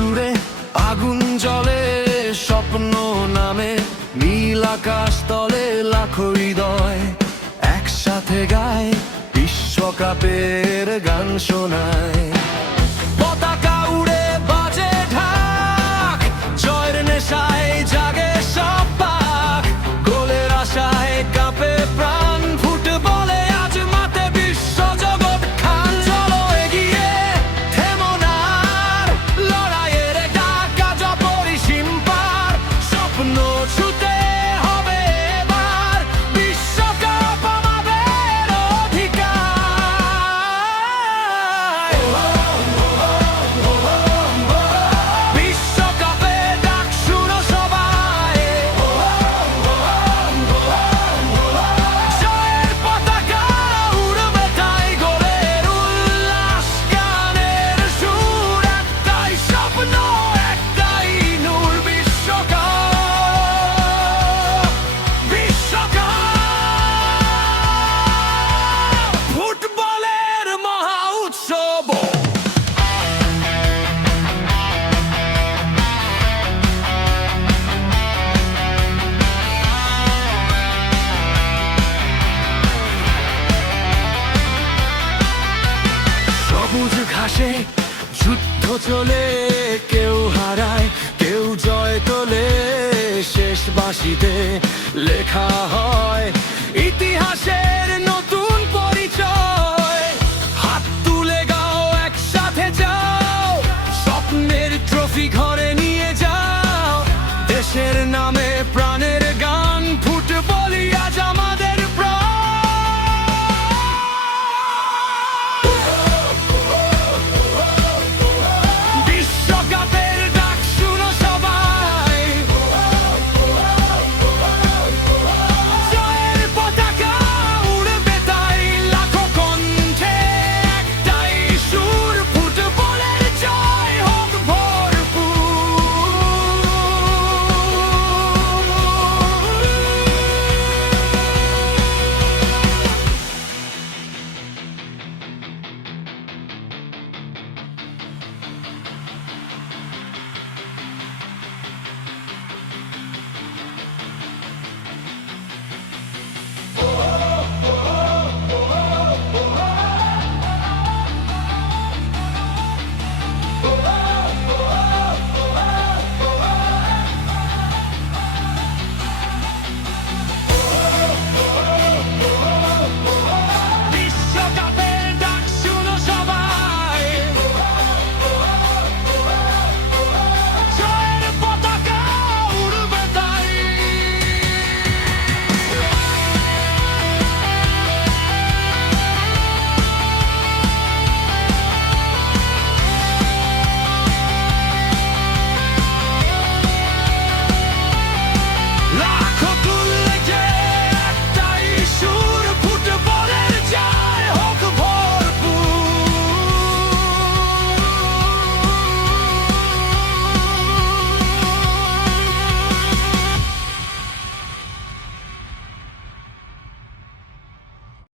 জুড়ে আগুন জ্বলে, স্বপ্ন নামে নীল আকাশ তলে লাখো হৃদয় একসাথে গায়, বিশ্বকাপের গান শোনায়। পতাকা উড়ে বাজে ঢাক, জয়ের নেশায় জাগে সব পাক, গোলের আশায় কাঁপে প্রাণ, ফুটবলে আজ মাতে বিশ্ব জগৎ খান। চলো এগিয়ে থেমো না আর, লড়াইয়ের ডাক আজ অপরিসীম পার, স্বপ্ন ছুতে হবে এবার, বিশ্বকাপ আমাদের অধিকার। বিশ্বকাপে ডাক শুনো সবাই, জয়ের পতাকা উড়বে তাই, গোলের উল্লাস গানের সুর একটাই, স্বপ্ন একটাই নূর, বিশ্বকাপ, বিশ্বকাপ, ফুটবলের মহা উৎসব। সবুজ ঘাসে যুদ্ধ চলে, কেউ হারায় কেউ জয় তোলে, শেষ বাঁশিতে লেখা হয় ইতিহাসে